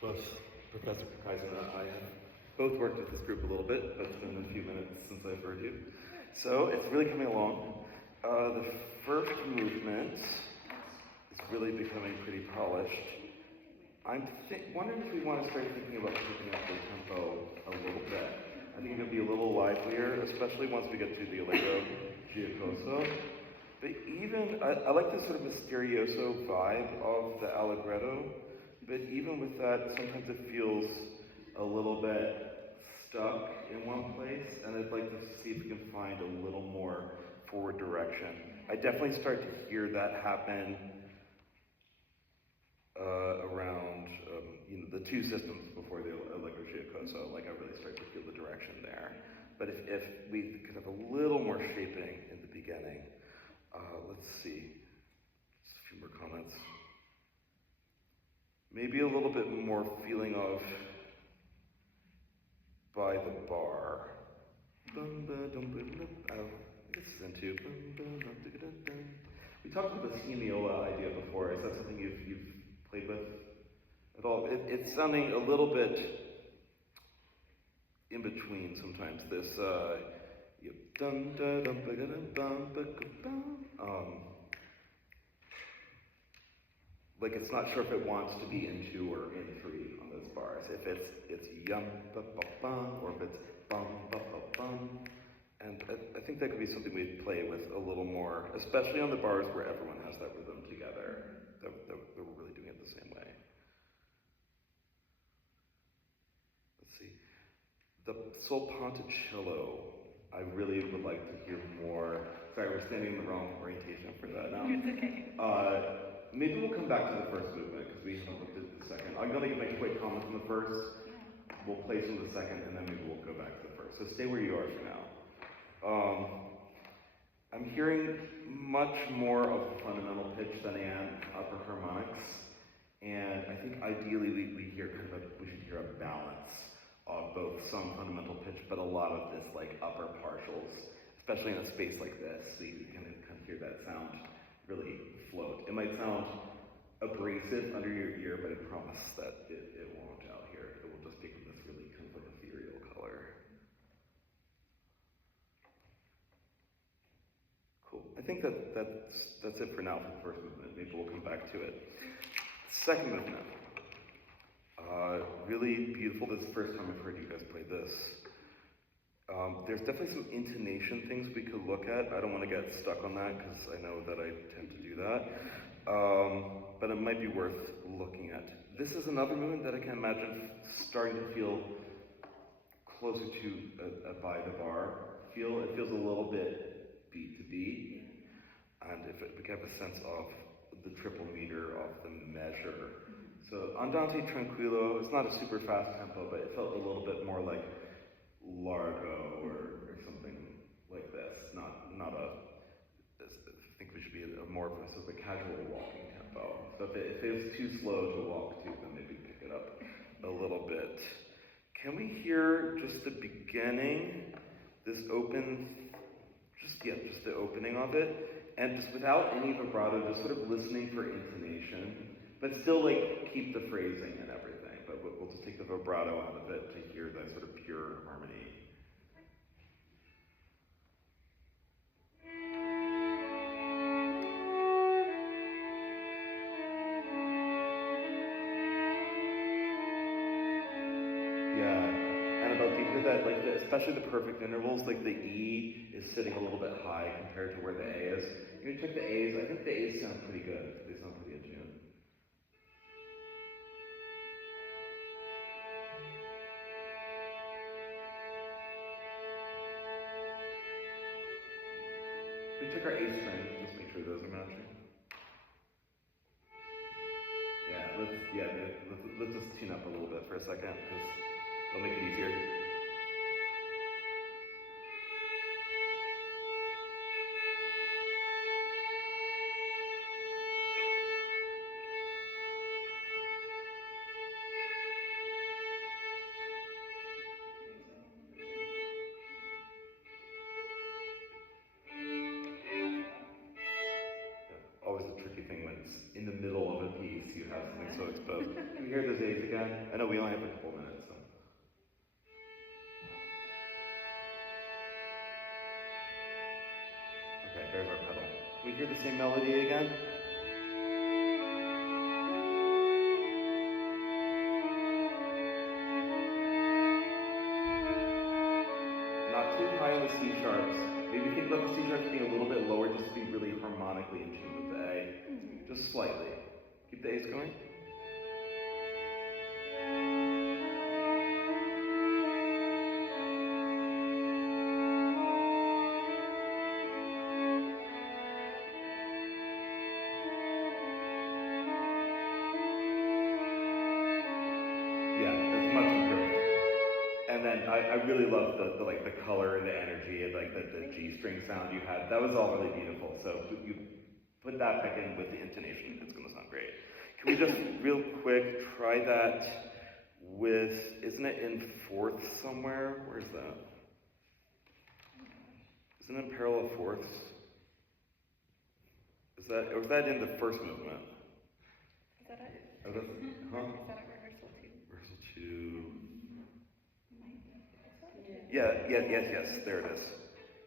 both Professor Kaiser and I have both worked with this group a little bit, but it's been a few minutes since I've heard you. So it's really coming along. The first movement is really becoming pretty polished. I'm wondering if we want to start thinking about picking up the tempo a little bit. I think it'll be a little livelier, especially once we get to the Allegro Giocoso. But even, I like this sort of mysterioso vibe of the Allegretto, but even with that, sometimes it feels a little bit stuck in one place, and I'd like to see if we can find a little more forward direction. I definitely start to hear that happen around the two systems before the Allegro Giocoso. Like I really start to feel the direction there. But if we could have a little more shaping in the beginning, let's see, just a few more comments. Maybe a little bit more feeling of by the bar. This is into. We talked about the schemiola idea before. Is that something you've played with at all? It's sounding a little bit in between sometimes. This like it's not sure if it wants to be in 2 or in 3 on those bars. If it's yum ba ba bum or if it's bum ba ba bum. And I think that could be something we'd play with a little more, especially on the bars where everyone has that rhythm together. That we're really doing it the same way. Let's see. The sol ponticello, I really would like to hear more. Sorry, we're standing in the wrong orientation for that now. It's okay. Maybe we'll come back to the first movement because we haven't looked at the second. I'm going to make quick comments on the first. We'll play some of the second, and then maybe we'll go back to the first. So stay where you are for now. I'm hearing much more of the fundamental pitch than I am upper harmonics, and I think ideally we should hear a balance of both some fundamental pitch, but a lot of this like upper partials, especially in a space like this, so you can kind of hear that sound really float. It might sound abrasive under your ear, but I promise that it won't out here. It will just become this really kind of like ethereal color. Cool. I think that's it for now for the first movement. Maybe we'll come back to it. Second movement. Really beautiful. This is the first time I've heard you guys play this. There's definitely some intonation things we could look at. I don't want to get stuck on that because I know that I tend to do that. But it might be worth looking at. This is another movement that I can imagine starting to feel closer to a by the bar feel. It feels a little bit beat to beat. And if we have a sense of the triple meter of the measure. So Andante Tranquillo, it's not a super fast tempo, but it felt a little bit more like Largo or something like this. Not a. I think we should be a more of a sort of a casual walking tempo. So if it feels too slow to walk to, then maybe pick it up a little bit. Can we hear just the beginning, this open, just the opening of it, and just without any vibrato, just sort of listening for intonation, but still like keep the phrasing and everything. But we'll just take the vibrato out of it to hear that sort of pure harmony. Yeah, Annabelle, do you hear that? Like, especially the perfect intervals, like the E is sitting a little bit high compared to where the A is. You check the A's. I think the A's sound pretty good. They sound pretty in tune. We check our A string, just make sure those are matching. Let's just tune up a little bit for a second, because it'll make it easier. Always a tricky thing when it's in the middle of a piece, you have something so exposed. Can we hear those A's again? I know we only have a couple minutes, so. Okay, there's our pedal. Can we hear the same melody again? Not too high on the C sharps. Maybe think about the C sharps being a little bit lower just to be really harmonically in tune with the A. Just slightly. Keep the A's going. And then I really love the like the color and the energy and like the G string sound you had. That was all really beautiful. So you put that back in with the intonation, it's gonna sound great. Can we just real quick try that with, isn't it in fourths somewhere? Where's that? Isn't it in parallel fourths? Or is that in the first movement? Is that it? Oh, that's, huh? Is that at rehearsal two? Rehearsal 2. Yes, there it is.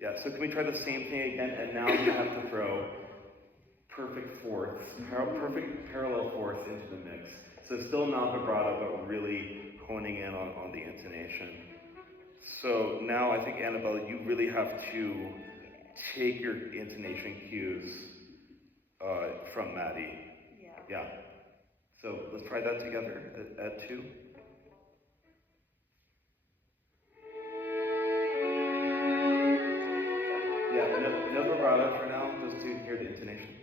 Yeah, so can we try the same thing again? And now you have to throw perfect fourths, perfect parallel fourths into the mix. So still non-vibrato, but really honing in on the intonation. So now I think, Annabelle, you really have to take your intonation cues from Maddie. Yeah. So let's try that together at 2. Yeah, no vibrato for now, just to hear the intonation.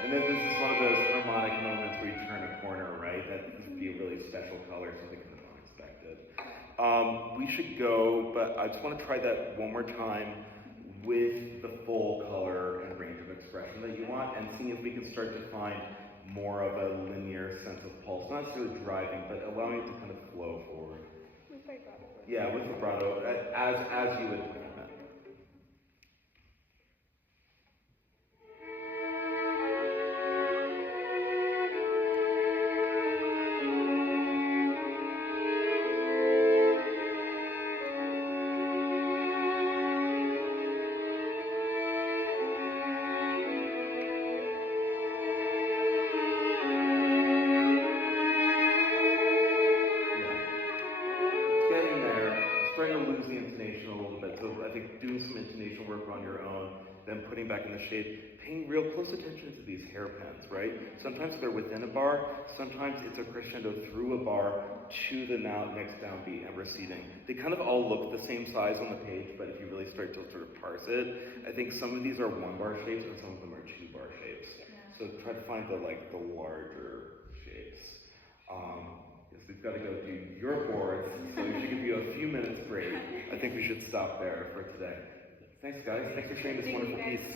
And then this is one of those harmonic moments where you turn a corner, right? That could be a really special color, something kind of unexpected. We should go, but I just want to try that one more time with the full color and range of expression that you want, and see if we can start to find more of a linear sense of pulse. Not necessarily driving, but allowing it to kind of flow forward. With vibrato. Yeah, with vibrato, as you would perform it. Starting to lose the intonation a little bit, so I think doing some intonation work on your own, then putting back in the shape, paying real close attention to these hairpins, right? Sometimes they're within a bar, sometimes it's a crescendo through a bar to the next downbeat and receding. They kind of all look the same size on the page, but if you really start to sort of parse it, I think some of these are 1-bar shapes and some of them are 2-bar shapes. So try to find the larger shapes. We've got to go do your boards, so we should give you a few minutes break. I think we should stop there for today. Thanks, guys. Thanks for sharing this wonderful piece.